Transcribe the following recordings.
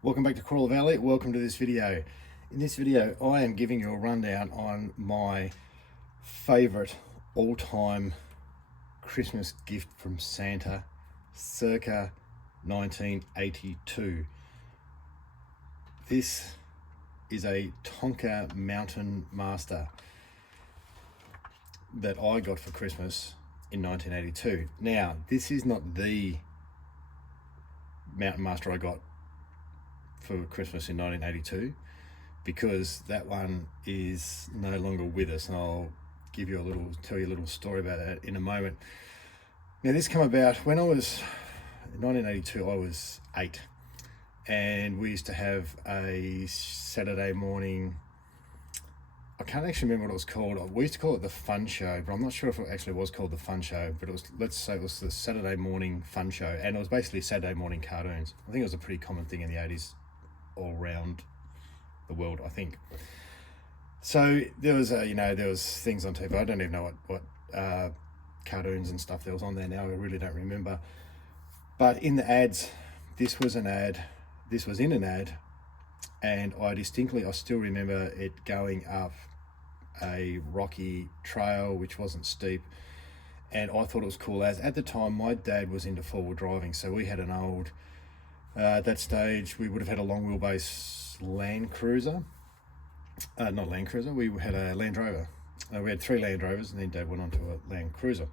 Welcome back to Crawler Valley. Welcome to this video. In this video, I am giving you a rundown on my favorite all-time Christmas gift from Santa circa 1982. This is a Tonka Mountain Master that I got for Christmas in 1982. Now, this is not the Mountain Master I got for Christmas in 1982, because that one is no longer with us, and I'll tell you a little story about that in a moment. Now, this came about when I was in 1982. I was 8, and we used to have a Saturday morning. I can't actually remember what it was called. We used to call it the Fun Show, but I'm not sure if it actually was called the Fun Show. But it was, let's say, it was the Saturday morning Fun Show, and it was basically Saturday morning cartoons. I think it was a pretty common thing in the 80s all around the world, I think. So there was there was things on TV. I don't even know what cartoons and stuff there was on there now. I really don't remember. But in the ads, this was in an ad, and I still remember it going up a rocky trail which wasn't steep, and I thought it was cool. As at the time, my dad was into four-wheel driving, so we had an old at that stage we would have had a long wheelbase Land Cruiser. Not Land Cruiser, we had a Land Rover. We had 3 Land Rovers, and then Dad went on to a Land Cruiser.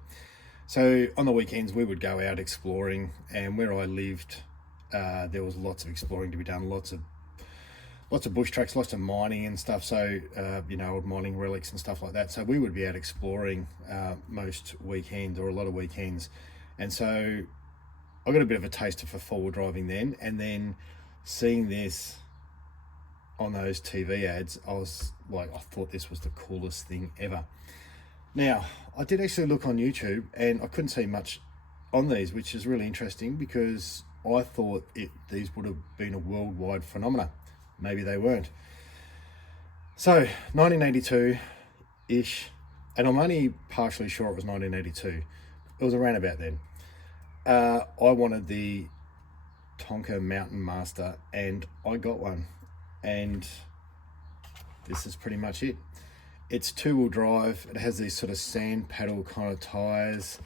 So on the weekends we would go out exploring, and where I lived there was lots of exploring to be done, lots of bush tracks, lots of mining and stuff. So old mining relics and stuff like that. So we would be out exploring most weekends, or a lot of weekends. And so I got a bit of a taster for four-wheel driving then, and then seeing this on those TV ads, I thought this was the coolest thing ever. Now, I did actually look on YouTube, and I couldn't see much on these, which is really interesting, because I thought these would have been a worldwide phenomenon. Maybe they weren't. So 1982-ish, and I'm only partially sure it was 1982. It was around about then. I wanted the Tonka Mountain Master, and I got one, and this is pretty much it. It's 2-wheel drive. It has these sort of sand paddle kind of tires.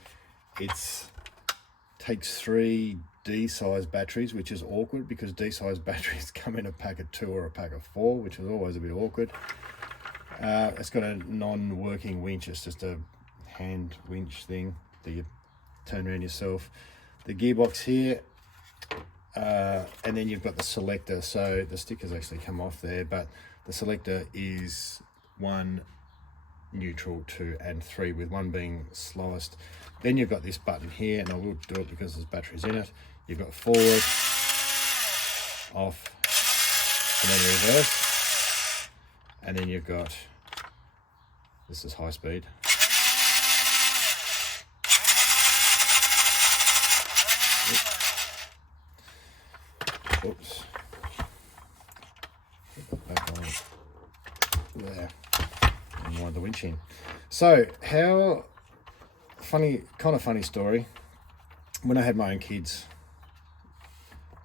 Takes 3 D-size batteries, which is awkward because D-size batteries come in a pack of 2 or a pack of 4, which is always a bit awkward. It's got a non-working winch. It's just a hand winch thing that you turn around yourself. The gearbox here, and then you've got the selector. So the stickers actually come off there, but the selector is 1, neutral, 2 and 3, with 1 being slowest. Then you've got this button here, and I will do it because there's batteries in it. You've got forward, off, and then reverse, and then you've got, this is high speed. Oops. Put that back on there. And wind the winch in. So, kind of funny story. When I had my own kids,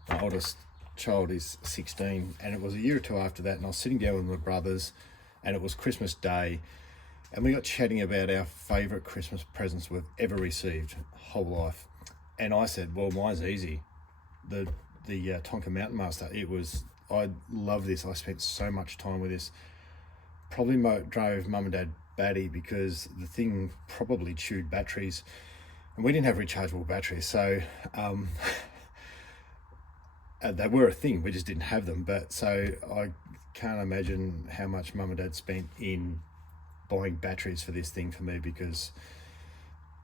my oldest child is 16, and it was a year or 2 after that, and I was sitting down with my brothers, and it was Christmas Day, and we got chatting about our favourite Christmas presents we've ever received whole life. And I said, well, mine's easy. The Tonka Mountain Master. I love this. I spent so much time with this. Probably drove Mum and Dad batty, because the thing probably chewed batteries, and we didn't have rechargeable batteries. So they were a thing, we just didn't have them. But so I can't imagine how much Mum and Dad spent in buying batteries for this thing for me, because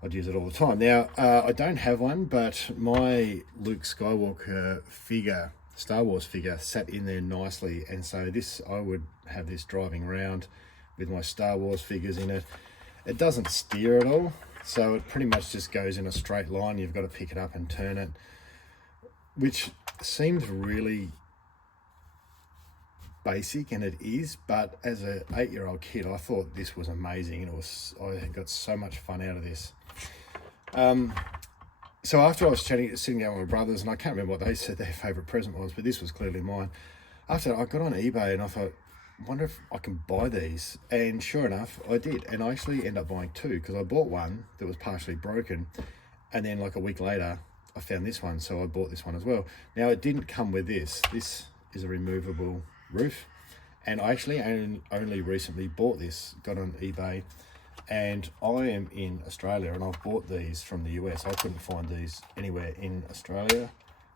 I'd use it all the time. Now, I don't have one, but my Luke Skywalker figure, Star Wars figure, sat in there nicely, and so I would have this driving around with my Star Wars figures in it. It doesn't steer at all, so it pretty much just goes in a straight line. You've got to pick it up and turn it, which seems really basic, and it is, but as an 8-year-old kid, I thought this was amazing, and I got so much fun out of this. So after I was sitting down with my brothers, and I can't remember what they said their favourite present was, but this was clearly mine. After I got on eBay and I thought, I wonder if I can buy these. And sure enough, I did. And I actually ended up buying two, because I bought one that was partially broken. And then like a week later, I found this one. So I bought this one as well. Now, it didn't come with this. This is a removable roof. And I actually only recently bought this, got on eBay. And I am in Australia, and I've bought these from the US. I couldn't find these anywhere in Australia.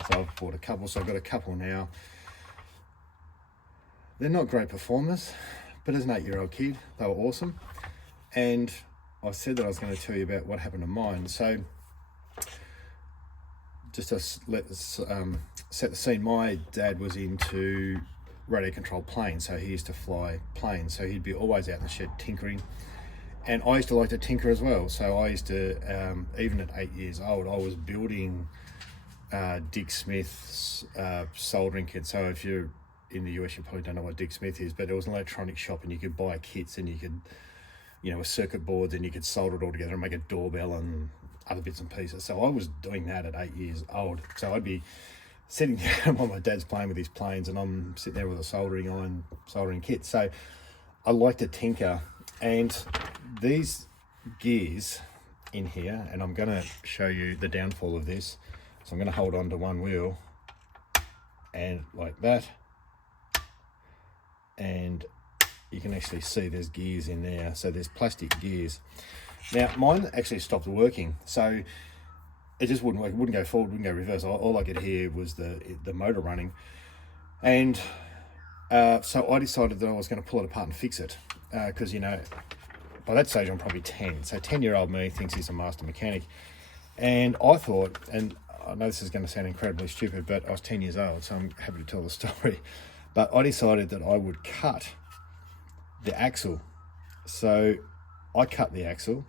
So I've bought a couple. So I've got a couple now. They're not great performers, but as an 8-year-old kid, they were awesome. And I said that I was going to tell you about what happened to mine. So just to set the scene, my dad was into radio controlled planes. So he used to fly planes. So he'd be always out in the shed tinkering. And I used to like to tinker as well. So I used to, even at 8 years old, I was building Dick Smith's soldering kit. So if you're in the US, you probably don't know what Dick Smith is, but it was an electronic shop, and you could buy kits, and you could, with circuit boards, and you could solder it all together and make a doorbell and other bits and pieces. So I was doing that at 8 years old. So I'd be sitting down while my dad's playing with his planes, and I'm sitting there with a soldering iron, soldering kit. So I like to tinker, and these gears in here, and I'm going to show you the downfall of this. So I'm going to hold on to one wheel and like that, and you can actually see there's gears in there. So there's plastic gears. Now mine actually stopped working, so it just wouldn't work. It wouldn't go forward, wouldn't go reverse. All I could hear was the motor running. And so I decided that I was going to pull it apart and fix it, because by that stage I'm probably 10. So 10-year-old me thinks he's a master mechanic. And I thought, and I know this is going to sound incredibly stupid, but I was 10 years old, so I'm happy to tell the story. But I decided that I would cut the axle. So I cut the axle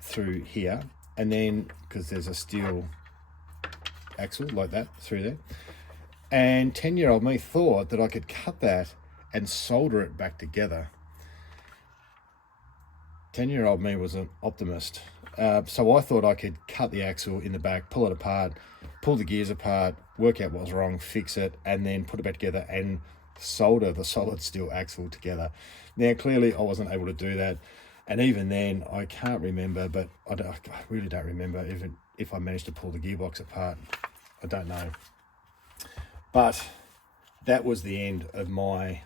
through here, and then, because there's a steel axle like that through there, and 10-year-old me thought that I could cut that and solder it back together. 10-year-old me was an optimist. So I thought I could cut the axle in the back, pull it apart, pull the gears apart, work out what was wrong, fix it, and then put it back together and solder the solid steel axle together. Now, clearly I wasn't able to do that. And even then, I can't remember, but I really don't remember even if I managed to pull the gearbox apart. I don't know. But that was the end of my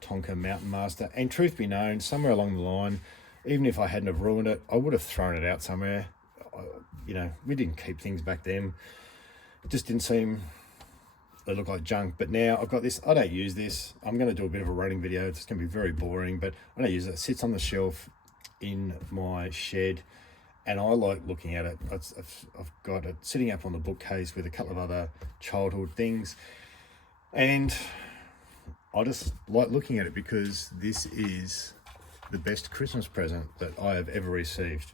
Tonka Mountain Master. And truth be known, somewhere along the line, even if I hadn't have ruined it, I would have thrown it out somewhere. We didn't keep things back then. It just didn't seem, they look like junk. But now I've got this. I don't use this. I'm going to do a bit of a running video. It's going to be very boring, but I don't use it. It sits on the shelf in my shed, and I like looking at it. I've got it sitting up on the bookcase with a couple of other childhood things, and I just like looking at it because this is the best Christmas present that I have ever received.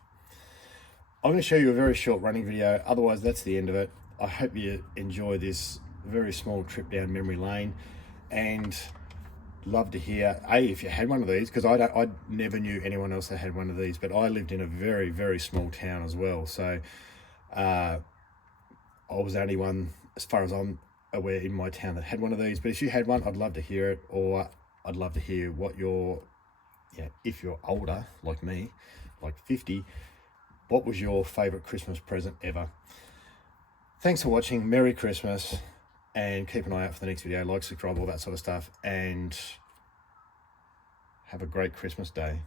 I'm going to show you a very short running video. Otherwise, that's the end of it. I hope you enjoy this very small trip down memory lane, and love to hear if you had one of these, because I never knew anyone else that had one of these, but I lived in a very, very small town as well. So I was the only one, as far as I'm aware, in my town that had one of these. But if you had one, I'd love to hear it, or I'd love to hear what if you're older like me, like 50, what was your favorite Christmas present ever? Thanks for watching. Merry Christmas, and keep an eye out for the next video. Like, subscribe, all that sort of stuff, and have a great Christmas day.